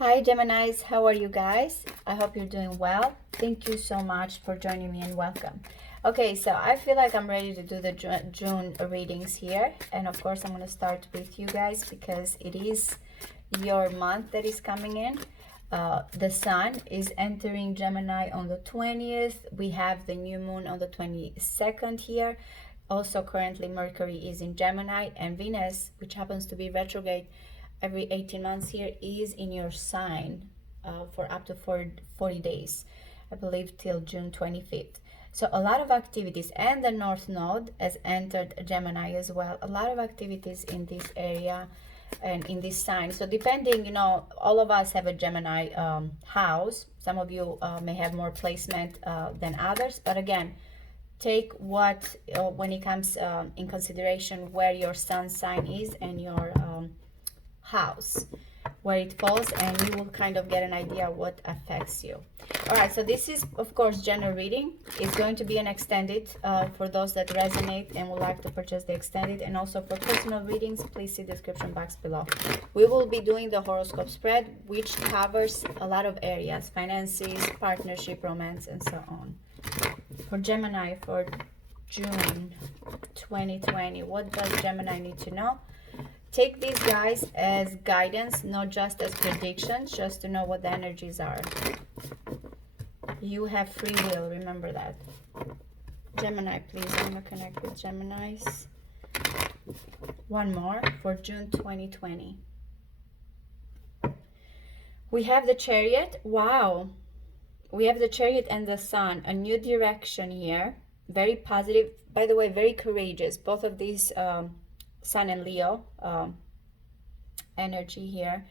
Hi Geminis, how are you guys? I hope you're doing well. Thank you so much for joining me and welcome. Okay, so I feel like I'm ready to do the June readings here. And of course, I'm going to start with you guys because it is your month that is coming in. The sun is entering Gemini on the 20th. We have the new moon on the 22nd here. Also, currently, Mercury is in Gemini and Venus, which happens to be retrograde every 18 months here, is in your sign for up to 40 days, I believe, till June 25th. So a lot of activities, and the North Node has entered Gemini as well. A lot of activities in this area and in this sign. So depending, all of us have a Gemini house. Some of you may have more placement than others, but again, take what when it comes in consideration where your sun sign is and your house where it falls, and you will kind of get an idea what affects you. All right, so this is of course general reading. It's going to be an extended for those that resonate and would like to purchase the extended, and also for personal readings, please see the description box below. We will be doing the horoscope spread, which covers a lot of areas: finances, partnership, romance, and so on. For Gemini for June 2020, what does Gemini need to know? Take these guys as guidance, not just as predictions, just to know what the energies are. You have free will, remember that. Gemini, please, I'm going to connect with Geminis. One more for June 2020. We have the Chariot. Wow. We have the Chariot and the Sun, a new direction here. Very positive. By the way, very courageous. Both of these Sun and Leo energy here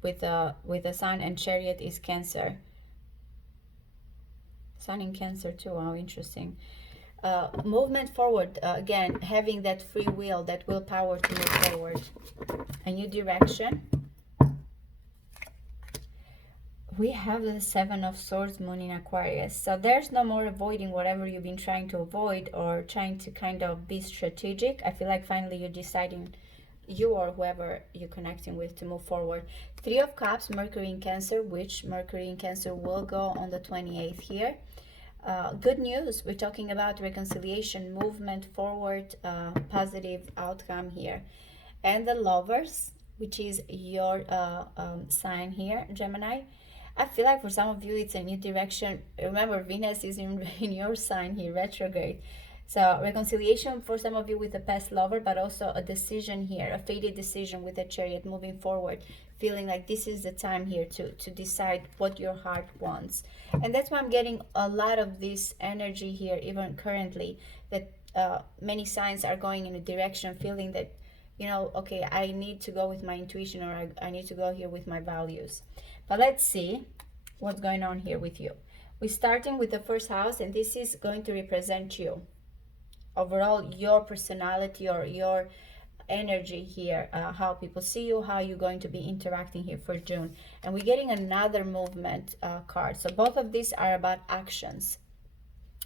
with the Sun, and Chariot is Cancer. Sun in Cancer too. Wow, interesting. Movement forward, again, having that free will, that willpower to move forward. A new direction. We have the Seven of Swords, Moon in Aquarius. So there's no more avoiding whatever you've been trying to avoid or trying to kind of be strategic. I feel like finally you're deciding, you or whoever you're connecting with, to move forward. Three of Cups, Mercury in Cancer, which Mercury in Cancer will go on the 28th here. Good news. We're talking about reconciliation, movement forward, positive outcome here. And the Lovers, which is your sign here, Gemini. I feel like for some of you it's a new direction. Remember, Venus is in your sign here, retrograde. So reconciliation for some of you with a past lover, but also a decision here, a fated decision with a Chariot moving forward, feeling like this is the time here to decide what your heart wants. And that's why I'm getting a lot of this energy here, even currently, that many signs are going in a direction, feeling that, okay, I need to go with my intuition, or I need to go here with my values. But let's see what's going on here with you. We're starting with the first house, and this is going to represent you. Overall, your personality or your energy here, how people see you, how you're going to be interacting here for June. And we're getting another movement card. So both of these are about actions.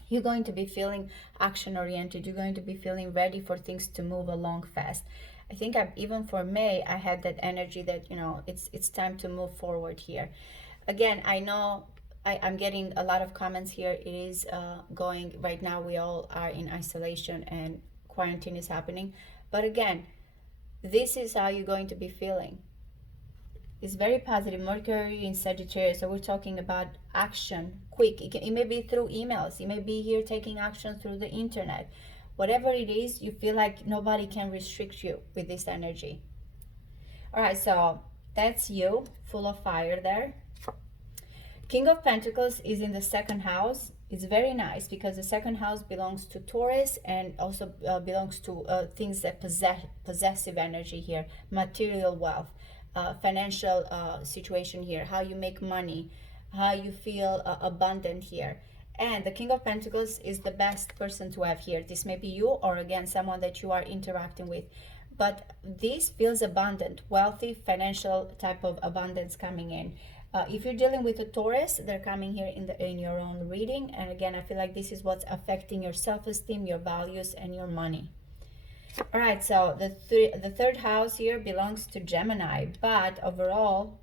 You're going to be feeling action oriented. You're going to be feeling ready for things to move along fast. I think even for May, I had that energy that, it's time to move forward here. Again, I know I'm getting a lot of comments here. It is going, right now we all are in isolation and quarantine is happening. But again, this is how you're going to be feeling. It's very positive. Mercury in Sagittarius, so we're talking about action, quick. It may be through emails. It may be here taking action through the internet. Whatever it is, you feel like nobody can restrict you with this energy. All right, so that's you, full of fire there. King of Pentacles is in the second house. It's very nice because the second house belongs to Taurus, and also belongs to things that possessive energy here, material wealth, financial situation here, how you make money, how you feel abundant here. And the King of Pentacles is the best person to have here. This may be you, or again, someone that you are interacting with. But this feels abundant, wealthy, financial type of abundance coming in. If you're dealing with a Taurus, they're coming here in your own reading. And again, I feel like this is what's affecting your self-esteem, your values, and your money. All right, so the third house here belongs to Gemini. But overall,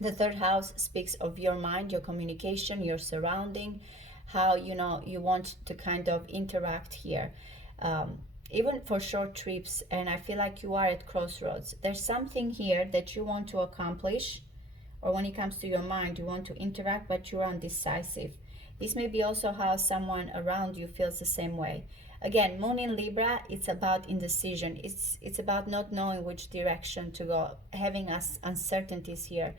The third house speaks of your mind, your communication, your surrounding, how you want to kind of interact here, even for short trips. And I feel like you are at crossroads. There's something here that you want to accomplish, or when it comes to your mind, you want to interact, but you're undecisive. This may be also how someone around you feels the same way. Again, moon in Libra, it's about indecision. It's about not knowing which direction to go, having us uncertainties here.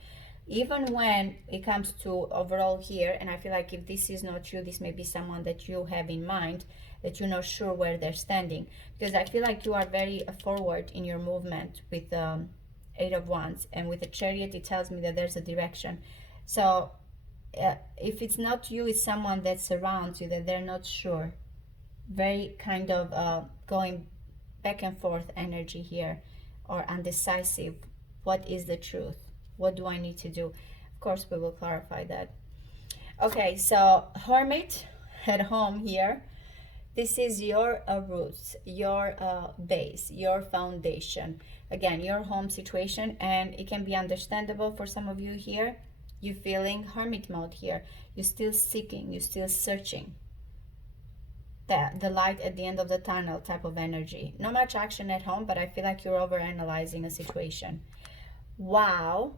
Even when it comes to overall here, and I feel like if this is not you, this may be someone that you have in mind, that you're not sure where they're standing. Because I feel like you are very forward in your movement with Eight of Wands, and with the Chariot, it tells me that there's a direction. So if it's not you, it's someone that surrounds you, that they're not sure. Very kind of going back and forth energy here, or undecisive. What is the truth? What do I need to do? Of course, we will clarify that. Okay, so Hermit at home here. This is your roots, your base, your foundation. Again, your home situation, and it can be understandable for some of you here. You feeling hermit mode here. You're still seeking, you're still searching. The light at the end of the tunnel type of energy. Not much action at home, but I feel like you're over analyzing a situation. Wow.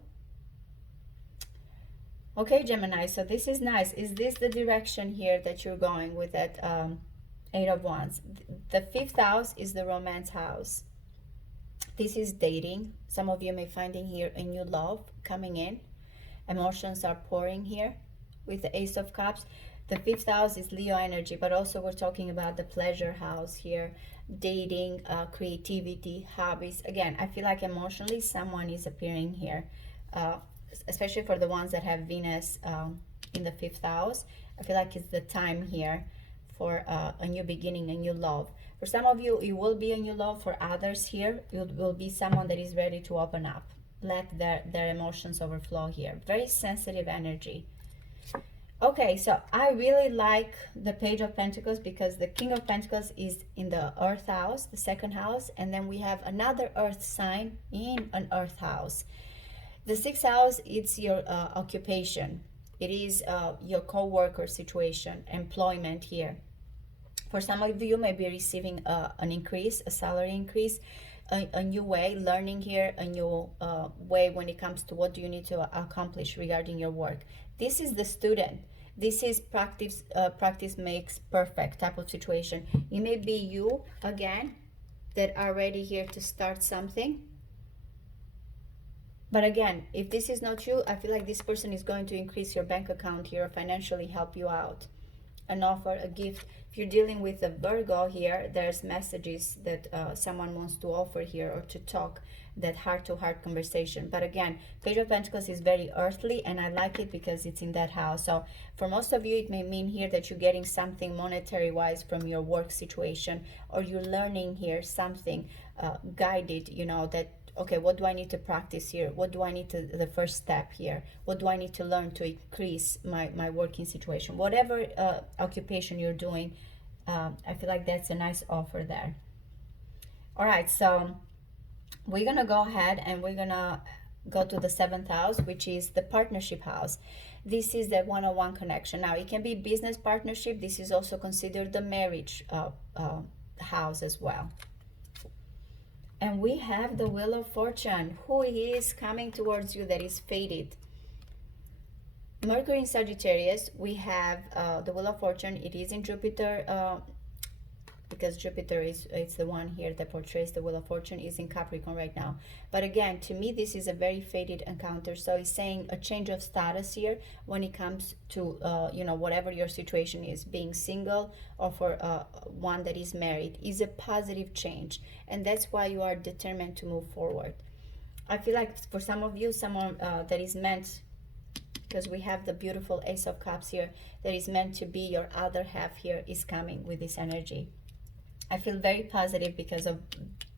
Okay, Gemini, so this is nice. Is this the direction here that you're going with that Eight of Wands? The fifth house is the romance house. This is dating. Some of you may finding here a new love coming in. Emotions are pouring here with the Ace of Cups. The fifth house is Leo energy, but also we're talking about the pleasure house here, dating, creativity, hobbies. Again, I feel like emotionally someone is appearing here, especially for the ones that have Venus in the fifth house. I feel like it's the time here for a new beginning, a new love. For some of you, it will be a new love. For others here, it will be someone that is ready to open up, let their emotions overflow here. Very sensitive energy. Okay, so I really like the Page of Pentacles because the King of Pentacles is in the Earth house, the second house, and then we have another Earth sign in an Earth house. The sixth house, it's your occupation. It is your co-worker situation, employment here. For some of you, may be receiving an increase, a salary increase, a new way, learning here, a new way when it comes to what do you need to accomplish regarding your work. This is the student. This is practice makes perfect type of situation. It may be you, again, that are ready here to start something. But again, if this is not you, I feel like this person is going to increase your bank account here or financially help you out. An offer, a gift. If you're dealing with a Virgo here, there's messages that someone wants to offer here or to talk, that heart-to-heart conversation. But again, Page of Pentacles is very earthly, and I like it because it's in that house. So for most of you, it may mean here that you're getting something monetary-wise from your work situation, or you're learning here something guided, that okay, what do I need to practice here? What do I need to, the first step here? What do I need to learn to increase my working situation? Whatever occupation you're doing, I feel like that's a nice offer there. All right, so we're going to go ahead and we're going to go to the seventh house, which is the partnership house. This is the one-on-one connection. Now, it can be business partnership. This is also considered the marriage house as well. And we have the Wheel of Fortune. Who is coming towards you that is fated? Mercury in Sagittarius. We have the Wheel of Fortune. It is in Jupiter, because Jupiter it's the one here that portrays the Wheel of Fortune, is in Capricorn right now. But again, to me, this is a very fated encounter. So it's saying a change of status here when it comes to, whatever your situation is, being single or for one that is married, is a positive change. And that's why you are determined to move forward. I feel like for some of you, someone that is meant, because we have the beautiful Ace of Cups here, that is meant to be your other half here, is coming with this energy. I feel very positive because of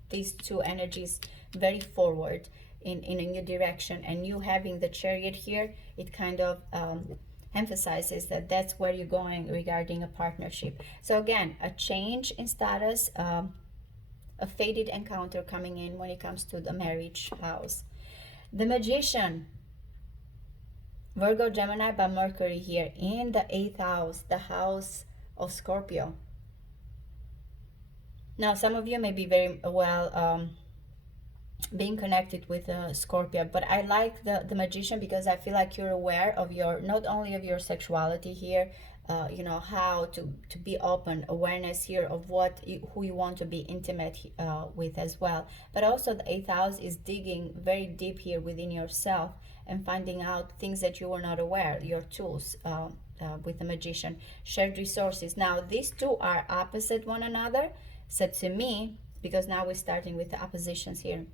these two energies, very forward in a new direction. And you having the Chariot here, it kind of emphasizes that that's where you're going regarding a partnership. So again, a change in status, a fated encounter coming in when it comes to the marriage house. The Magician. Virgo, Gemini, but Mercury here in the 8th house, the house of Scorpio. Now, some of you may be very well being connected with Scorpio, but I like the Magician because I feel like you're aware of your, not only of your sexuality here, you know, how to be open, awareness here of who you want to be intimate with as well. But also the 8th house is digging very deep here within yourself and finding out things that you were not aware, your tools with the Magician. Shared resources. Now, these two are opposite one another. So to me, because now we're starting with the oppositions here,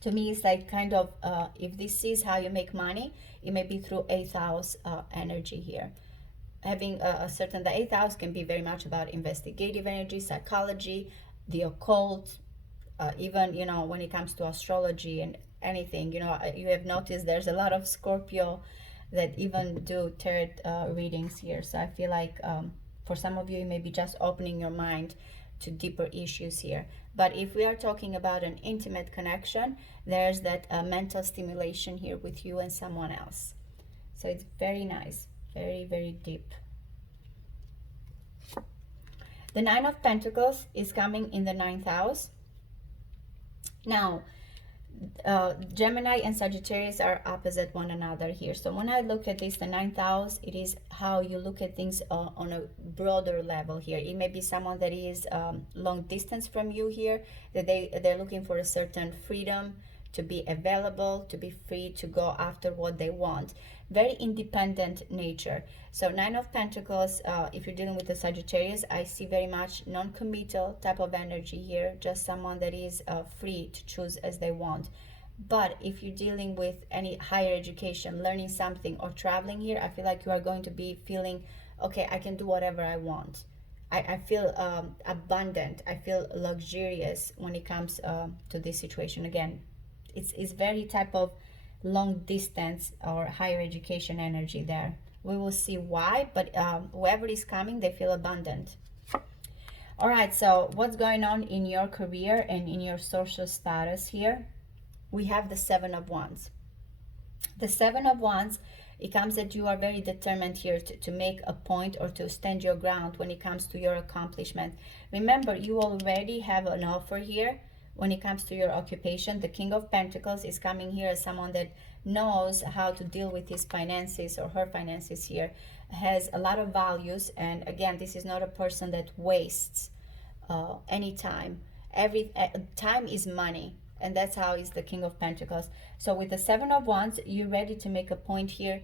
to me it's like kind of if this is how you make money, it may be through 8th house energy here. Having a certain, the 8th house can be very much about investigative energy, psychology, the occult, even, you know, when it comes to astrology and anything, you know, you have noticed there's a lot of Scorpio that even do tarot readings here. So I feel like for some of you, you may be just opening your mind to deeper issues here. But if we are talking about an intimate connection, there's that mental stimulation here with you and someone else. So it's very nice, very, very deep. The 9 of Pentacles is coming in the 9th house. Now, Gemini and Sagittarius are opposite one another here. So when I look at this, the 9th house, it is how you look at things on a broader level here. It may be someone that is long distance from you here, that they're looking for a certain freedom to be available, to be free to go after what they want. Very independent nature. So 9 of Pentacles, if you're dealing with the Sagittarius, I see very much non-committal type of energy here, just someone that is free to choose as they want. But if you're dealing with any higher education, learning something or traveling here, I feel like you are going to be feeling, okay, I can do whatever I want. I feel abundant. I feel luxurious when it comes to this situation. Again, it's very type of long distance or higher education energy there. We will see why, but whoever is coming, they feel abundant. All right, so what's going on in your career and in your social status here? We have the 7 of Wands. The 7 of Wands, it comes that you are very determined here to make a point or to stand your ground when it comes to your accomplishment. Remember, you already have an offer here when it comes to your occupation. The King of Pentacles is coming here as someone that knows how to deal with his finances or her finances here, has a lot of values. And again, this is not a person that wastes any time. Time is money, and that's how is the King of Pentacles. So with the 7 of Wands, you're ready to make a point here,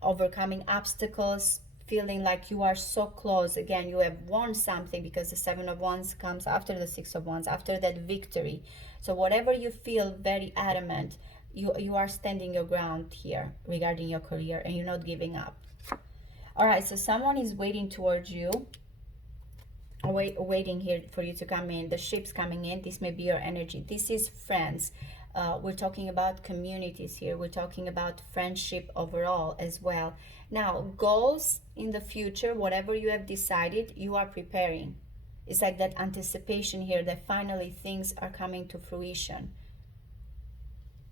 overcoming obstacles, feeling like you are so close. Again, you have won something because the 7 of Wands comes after the 6 of Wands, after that victory. So whatever you feel very adamant, you are standing your ground here regarding your career, and you're not giving up. All right, so someone is waiting towards you, waiting here for you to come in. The ship's coming in. This may be your energy. This is friends. We're talking about communities here. We're talking about friendship overall as well. Now, goals in the future, whatever you have decided, you are preparing. It's like that anticipation here that finally things are coming to fruition.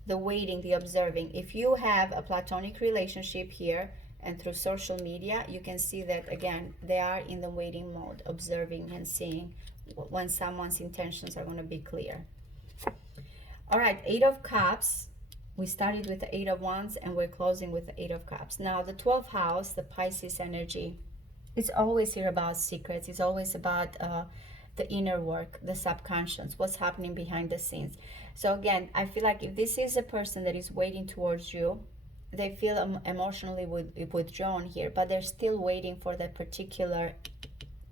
The waiting, the observing. If you have a platonic relationship here and through social media, you can see that, again, they are in the waiting mode, observing and seeing when someone's intentions are going to be clear. All right, 8 of Cups. We started with the 8 of Wands and we're closing with the 8 of Cups. Now, the 12th house, the Pisces energy, it's always here about secrets. It's always about the inner work, the subconscious, what's happening behind the scenes. So again, I feel like if this is a person that is waiting towards you, they feel emotionally withdrawn here, but they're still waiting for that particular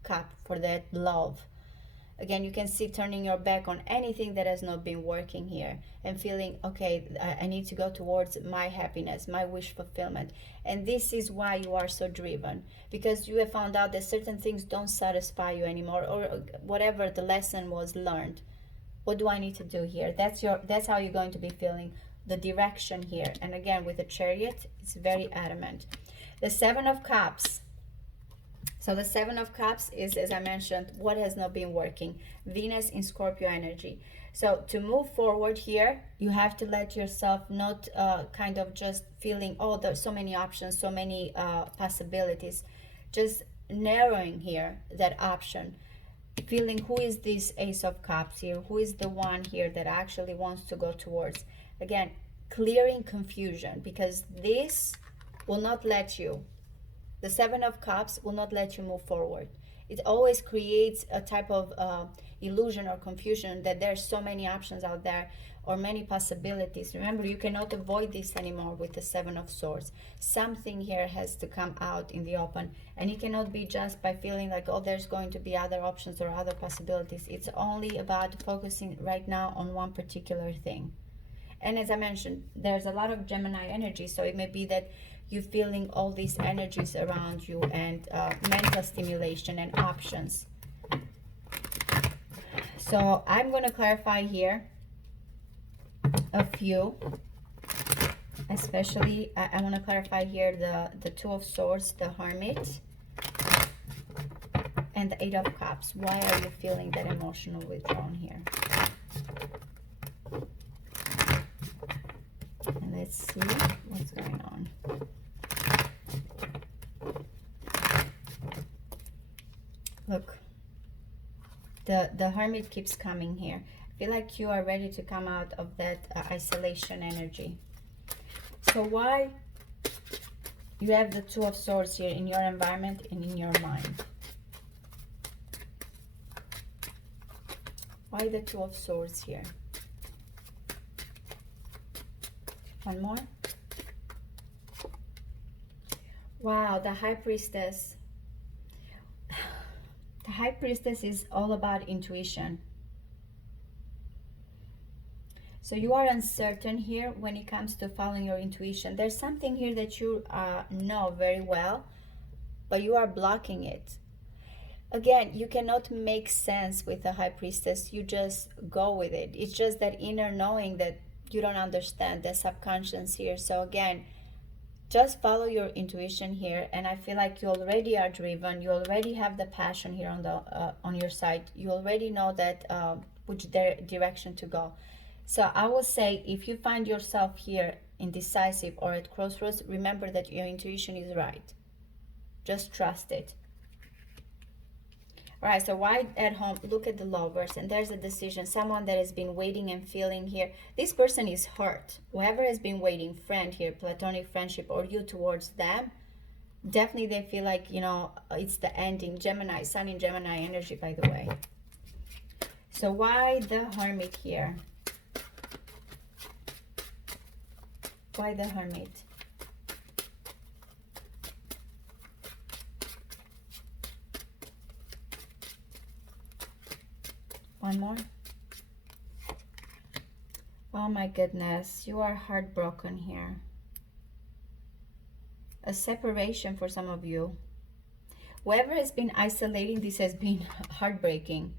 cup, for that love. Again, you can see turning your back on anything that has not been working here and feeling, okay, I need to go towards my happiness, my wish fulfillment. And this is why you are so driven, because you have found out that certain things don't satisfy you anymore, or whatever the lesson was learned. What do I need to do here? That's how you're going to be feeling, the direction here. And again, with the Chariot, it's very adamant. The 7 of Cups. So the 7 of Cups is, as I mentioned, what has not been working. Venus in Scorpio energy. So to move forward here, you have to let yourself not kind of just feeling, oh, there's so many options, so many possibilities. Just narrowing here that option. Feeling who is this Ace of Cups here? Who is the one here that actually wants to go towards? Again, clearing confusion, because this will not let you. The Seven of Cups will not let you move forward. It always creates a type of illusion or confusion that there's so many options out there or many possibilities. Remember, you cannot avoid this anymore with the Seven of Swords. Something here has to come out in the open, and it cannot be just by feeling like, oh, there's going to be other options or other possibilities. It's only about focusing right now on one particular thing. And as I mentioned, there's a lot of Gemini energy, so it may be that you're feeling all these energies around you and mental stimulation and options. So I'm going to clarify here a few, especially I want to clarify here the Two of Swords, the Hermit, and the Eight of Cups. Why are you feeling that emotional withdrawal here? And let's see what's going on. Look, the Hermit keeps coming here. I feel like you are ready to come out of that isolation energy. So why you have the Two of Swords here in your environment and in your mind? Why the Two of Swords here? One more. Wow, the High Priestess. The High Priestess is all about intuition. So you are uncertain here when it comes to following your intuition. There's something here that you know very well, but you are blocking it. Again, you cannot make sense with the High Priestess. You just go with it. It's just that inner knowing that you don't understand, the subconscious here. So again, just follow your intuition here, and I feel like you already are driven. You already have the passion here on your side. You already know that which direction to go. So I will say, if you find yourself here indecisive or at crossroads, remember that your intuition is right. Just trust it. All right, so why at home? Look at the Lovers, and there's a decision. Someone that has been waiting and feeling here. This person is hurt. Whoever has been waiting, friend here, platonic friendship, or you towards them, definitely they feel like, you know, it's the ending. Gemini, Sun in Gemini energy, by the way. So why the Hermit here? Why the Hermit? One more. Oh my goodness, you are heartbroken here. A separation for some of you. Whoever has been isolating, this has been heartbreaking.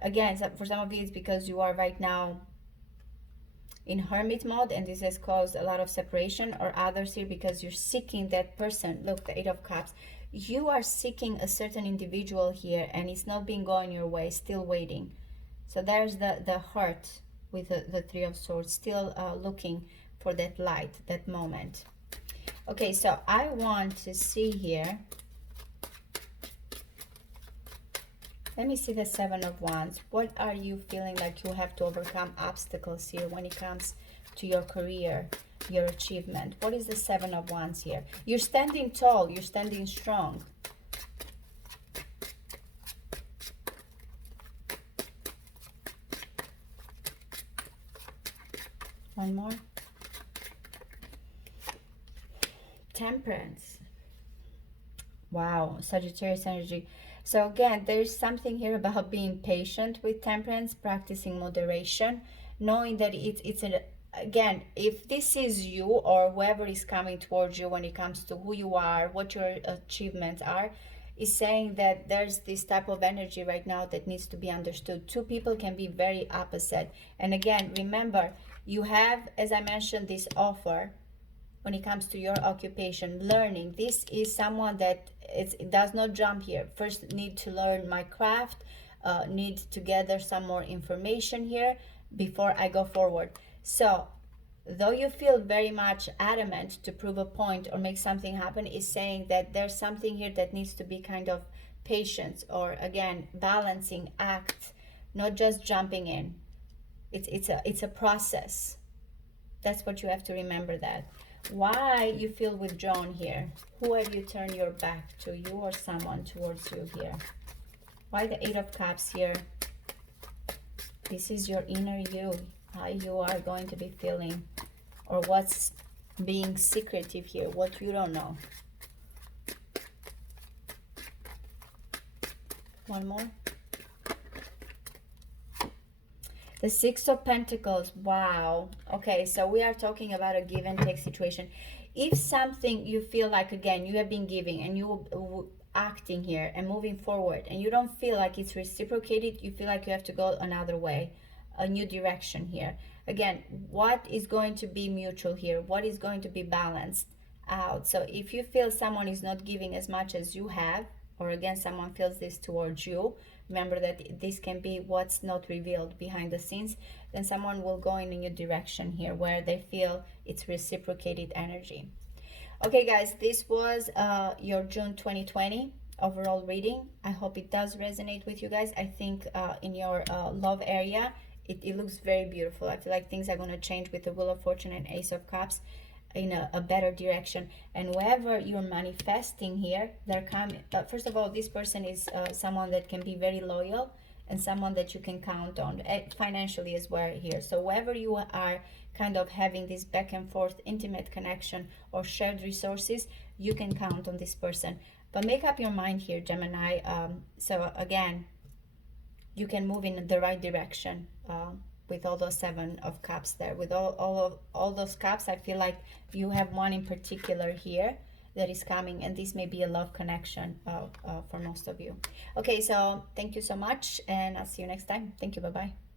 Again, for some of you, it's because you are right now in hermit mode, and this has caused a lot of separation, or others here because you're seeking that person. Look, the Eight of Cups. You are seeking a certain individual here, and it's not been going your way, still waiting. So there's the heart with the Three of Swords, still looking for that light, that moment. Okay, so I want to see here. Let me see the Seven of Wands. What are you feeling like you have to overcome obstacles here when it comes to your career, your achievement? What is the Seven of Wands here? You're standing tall, you're standing strong. One more. Temperance. Wow, Sagittarius energy. So again, there's something here about being patient with temperance, practicing moderation, knowing that again, if this is you or whoever is coming towards you when it comes to who you are, what your achievements are, is saying that there's this type of energy right now that needs to be understood. Two people can be very opposite. And again, remember, you have, as I mentioned, this offer when it comes to your occupation, learning. This is someone that it does not jump here. First need to learn my craft, need to gather some more information here before I go forward. So though you feel very much adamant to prove a point or make something happen, is saying that there's something here that needs to be kind of patience, or again, balancing act, not just jumping in. It's a process. That's what you have to remember. That why you feel withdrawn here. Who have you turned your back to, you or someone towards you here? Why the Eight of Cups here? This is your inner you, how you are going to be feeling, or what's being secretive here, what you don't know. One more. The Six of Pentacles. Wow. Okay, so we are talking about a give and take situation. If something you feel like, again, you have been giving and you acting here and moving forward, and you don't feel like it's reciprocated, you feel like you have to go another way, a new direction here. Again, what is going to be mutual here? What is going to be balanced out? So if you feel someone is not giving as much as you have, or again, someone feels this towards you, remember that this can be what's not revealed behind the scenes, then someone will go in a new direction here where they feel it's reciprocated energy. Okay, guys, this was your June 2020 overall reading. I hope it does resonate with you guys. I think in your love area, it looks very beautiful. I feel like things are going to change with the Wheel of Fortune and Ace of Cups in a better direction. And wherever you're manifesting here, they're coming. First of all, this person is someone that can be very loyal and someone that you can count on financially as well here. So wherever you are kind of having this back and forth intimate connection or shared resources, you can count on this person. But make up your mind here, Gemini. So again, you can move in the right direction with all those Seven of Cups there. With all those cups, I feel like you have one in particular here that is coming, and this may be a love connection for most of you. Okay, so thank you so much, and I'll see you next time. Thank you. Bye-bye.